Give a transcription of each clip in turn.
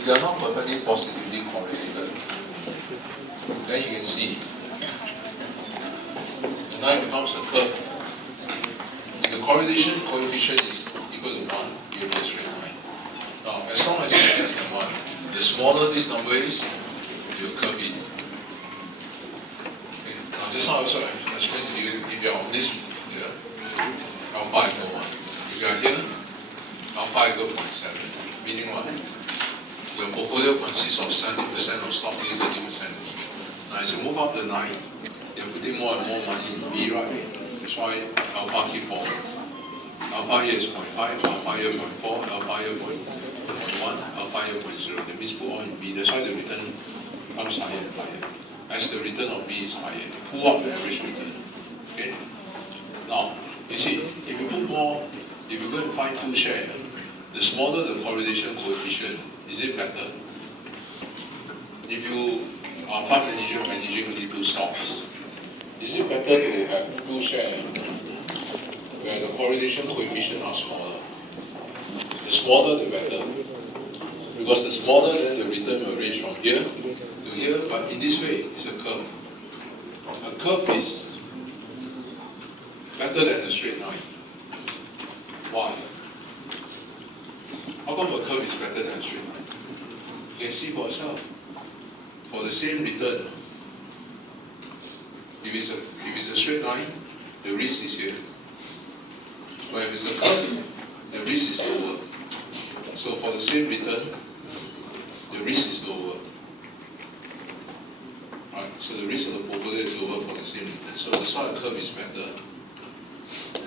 if they are not perfectly positively correlated, then you can see the line becomes a curve. If the correlation coefficient is equal to 1, you have a straight line. Now, as long as it's less than 1, the smaller this number is, you curve it. Okay. Now, just now I also explained to you, if you are on this here, alpha equal 1. If you are here, alpha equal 0.7. Meaning what? Your portfolio consists of 70% of stock A, 30% B. Now, as you move up the line, you're putting more and more money in B, right? That's why alpha keep falling. Alpha here is 0.5, alpha here 0.4, alpha here 0.1, alpha here 0.0. That means put all in B. That's why the return becomes higher and higher. As the return of B is higher, you pull up the average return. Okay? Now, you see, if you put more, if you go and find 2 shares, the smaller the correlation coefficient, is it better? If you are fund manager managing only 2 stocks, is it better to have 2 shares where the correlation coefficient are smaller? The smaller the better. Because the smaller, then the return will range from here to here, but in this way, it's a curve. A curve is better than a straight line. Why? How come a curve is better than a straight line? You can see for yourself. For the same return, if it's a straight line, the risk is here. But if it's a curve, the risk is lower. So for the same return, the risk is lower. Right? So the risk of the portfolio is lower for the same return. So that's why a curve is better.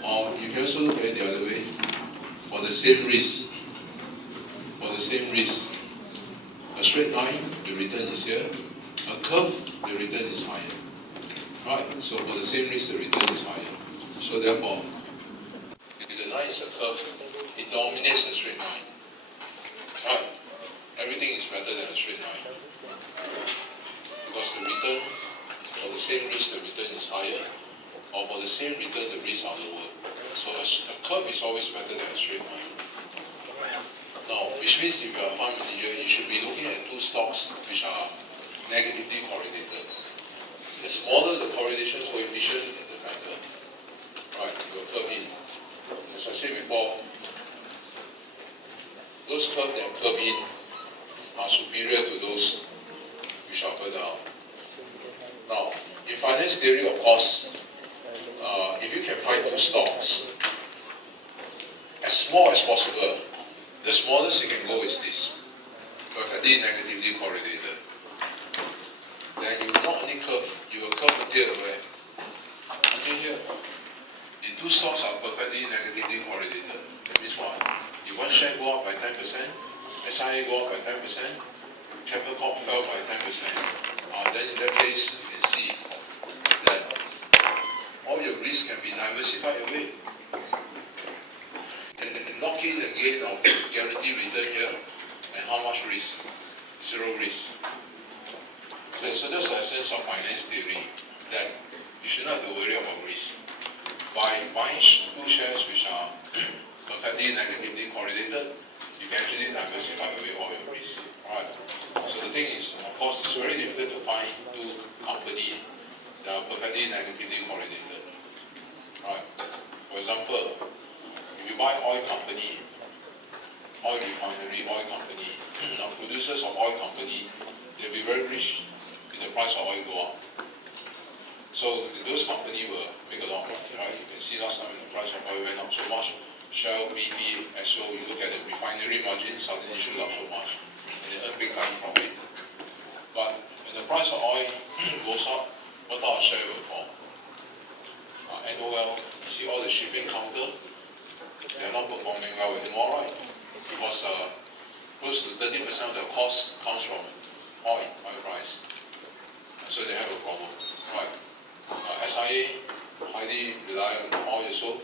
Or you can also look at it the other way. For the same risk, a straight line, the return is here. A curve, the return is higher. Right? So for the same risk, the return is higher. So therefore, if the line is a curve, it dominates the straight line. Right? Everything is better than a straight line. Because the return, for the same risk, the return is higher. Or for the same return, the risks are lower. So a curve is always better than a straight line. Now, which means if you are a fund manager, you should be looking at 2 stocks which are negatively correlated. The smaller the correlation coefficient, the better. Right, you will curve in. As I said before, those curves that curve in are superior to those which are further out. Now, in finance theory, of course, if you can find 2 stocks, as small as possible, the smallest you can go is this, perfectly negatively correlated. Then you will not only curve, you will curve until where? Until here. The 2 stocks are perfectly negatively correlated. That means what? If one share go up by 10%, SIA go up by 10%, Capital Corp fell by 10%. Then in that case, you can see that all your risk can be diversified away. And lock in the gain of guaranteed return here, and how much risk? 0 risk. Okay, so that's the essence of finance theory, that you should not have to worry about risk. By buying 2 shares which are perfectly negatively correlated, you can actually diversify away all your risk. Alright. So the thing is, of course, it's very difficult to find 2 companies that are perfectly negatively correlated. Right. For example, if you buy oil company, oil refinery, oil company, now producers of oil company, they'll be very rich if the price of oil go up. So those companies will make a lot of money, right? You can see last time when the price of oil went up so much, Shell, BP, Esso, you look at the refinery margin, suddenly shoot up so much, and they earn big time profit. But when the price of oil goes up, what type of share will fall? NOL, you see all the shipping counter, they are not performing well anymore, right? Because close to 30% of the cost comes from oil price. And so they have a problem, right? SIA, highly reliant on oil also,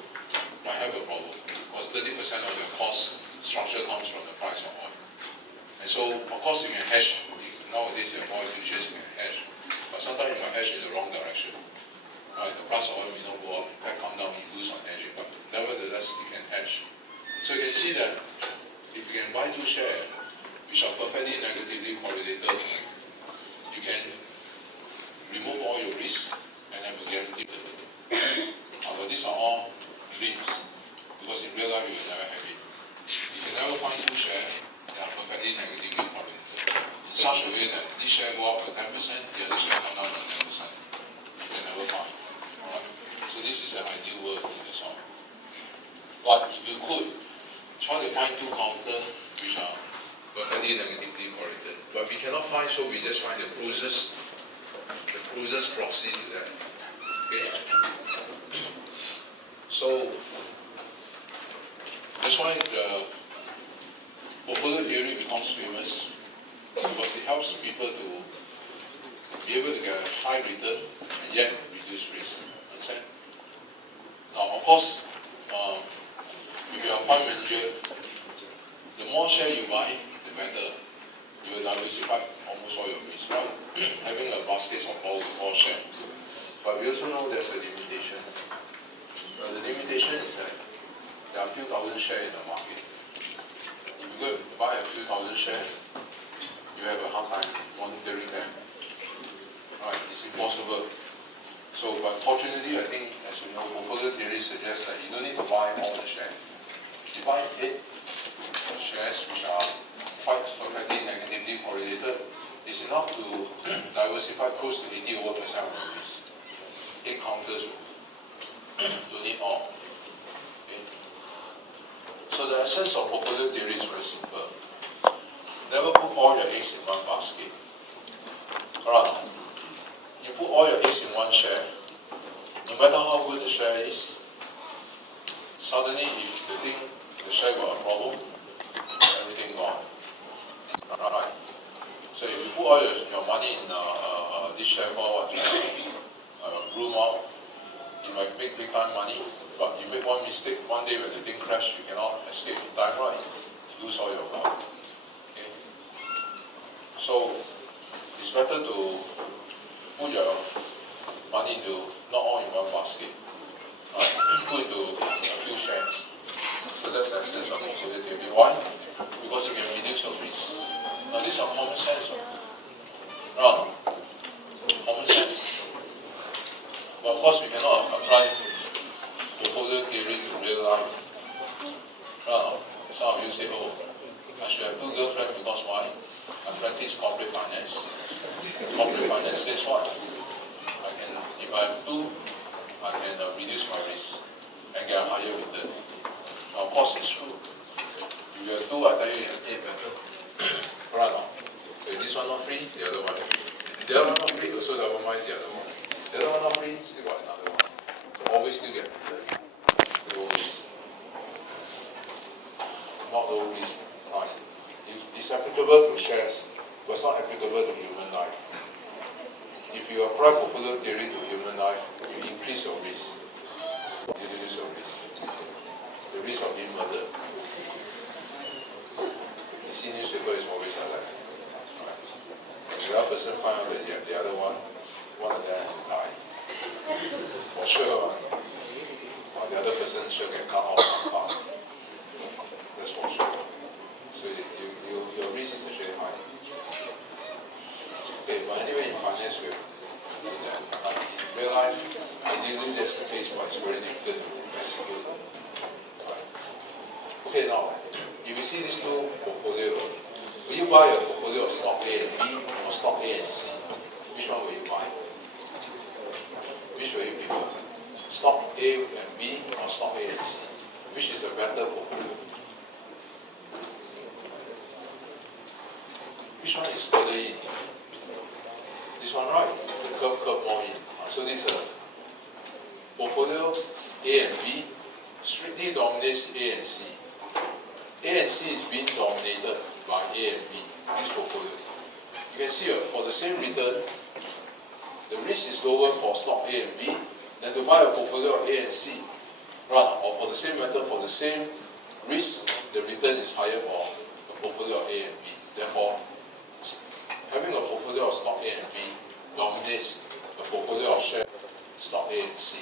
might have a problem. Because 30% of the cost structure comes from the price of oil. And so, of course, you can hedge. Nowadays, you have oil futures, you can hedge. But sometimes you might hedge in the wrong direction. Right? The price of oil may not go up, in fact come down, you lose on hedging, but nevertheless you can hedge. So you can see that if you can buy 2 shares which are perfectly negatively correlated, you can remove all your risks and have a guaranteed dividend. But these are all dreams, because in real life you will never have it. You can never find two shares that are perfectly negatively correlated in such a way that this share go up by 10%, the other share come down by 10%. You can never find. Right? So this is an ideal world in this one. But if you could try to find two counters which are perfectly negatively correlated, but we cannot find, so we just find the closest proxy to that. Okay? So that's why the portfolio theory becomes famous, because it helps people to be able to get a high return and yet reduce risk. Understand? Now, of course, if you are a fund manager, the more share you buy, the better. You will diversify almost all your risk, right? Having a basket of all shares. But we also know there's a limitation. The limitation is that there are a few thousand shares in the market. If you go and buy a few thousand shares, you have a hard time monitoring them. Right? It's impossible. So, but fortunately, I think, as you know, portfolio theory suggests that you don't need to buy all the shares. You buy 8 shares which are quite perfectly negatively correlated. It's enough to diversify close to 80% of the risk. 8 counters don't need all. Okay? So the essence of portfolio theory is very simple. Never put all your eggs in one basket. Alright. You put all your eggs in one share, no matter how good the share is, suddenly if the share got a problem, everything gone. Alright. So if you put all your money in this share called Blue Mount, you might make big time money, but you make one mistake, one day when the thing crashes, you cannot escape in time, right? You lose all your wealth. Okay? So it's better to put your money into not all in one basket. Right? Put into a few shares. So that's the essence of portfolio theory. Why? Because you can reduce your risk. Now these are common sense. Right? Common sense. But of course we cannot apply portfolio theory to real life. Right? Some of you say, oh, I should have 2 girlfriends because why? I practice corporate finance. Corporate finance says what? If I have 2, I can reduce my risk and get a higher return. Now, of course, it's true. If you have 2, I tell you have 8 better. Right now. So if this one not free, the other one free. The other one not free, also never mind the other one. The other one not free, still got another one. So always still get return. Low risk. Not low risk. Right. It's applicable to shares, but it's not applicable to human life. If you apply portfolio theory to human life, you increase your risk. You reduce your risk. The risk of being murdered. You see newspaper is always like that. Right. The other person find out that the other one of them die. For sure. Or the other person sure get cut off some part. That's for sure. So your risk is actually high. Okay, but anyway, in finance, we do that. In real life, ideally, that's the case, but it's very difficult to execute. Right. Okay, now, if you see these 2 portfolios, will you buy a portfolio of stock A and B or stock A and C? Which one will you buy? Which will you prefer? Stock A and B or stock A and C? Which is a better portfolio? Which one is further in? This one, right? The curve more in. So this is a portfolio A and B strictly dominates A and C. A and C is being dominated by A and B, this portfolio. You can see for the same return, the risk is lower for stock A and B than to buy a portfolio of A and C. Right? Or for the same method, for the same risk, the return is higher for a portfolio of A and B. Therefore, having a portfolio of stock A and B dominates the portfolio of share stock A and C.